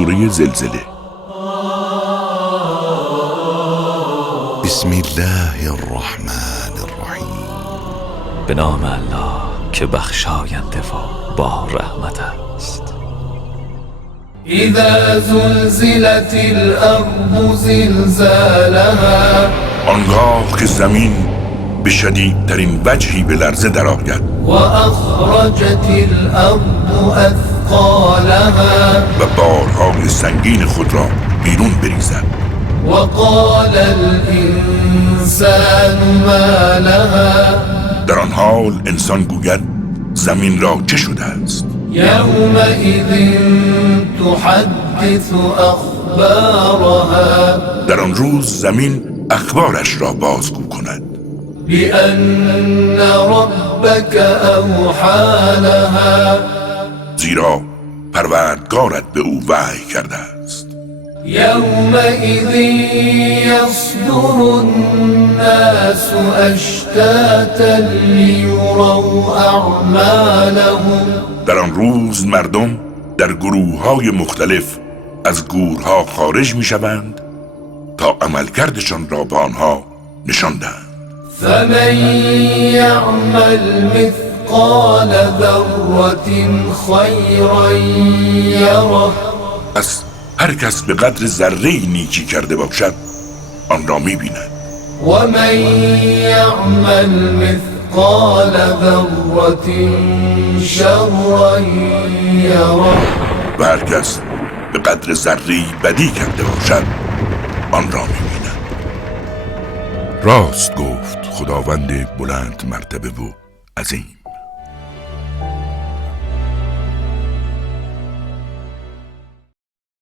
سوره زلزله. بسم الله الرحمن الرحیم. به نام الله که بخشاینده و با رحمت است. اذا زلزلت الارض زلزالها، آنگاه که زمین به شدیدترین وجهی به لرزه درآید و اخرجت الارض اثقالها، و بارهای سنگین خود را بیرون بریزد. و قال الانسان ما لها، در آن حال انسان گوید زمین را چه شده است؟ یومئذ تحدث اخبارها، در آن روز زمین اخبارش را بازگو کند. بأن ربك أوحى لها، زیرا پروردگارت به او وحی کرده است. يومئذ يصدر الناس أشتاتا ليروا أعمالهم، در آن روز مردم در گروه‌های مختلف از گورها خارج می‌شوند تا عملکردشان را به آنها نشان دهند. فمن يعمل مثقال ذرة خيرا يره، پس هر کس به قدر ذره‌ای نیکی کرده باشد آن را می‌بیند. ومن يعمل مثقال ذرة شرا يره، و هر کس به قدر ذره‌ای بدی کرده باشد آن را می‌بیند. راست گفت خداوند بلند مرتبه و عظیم.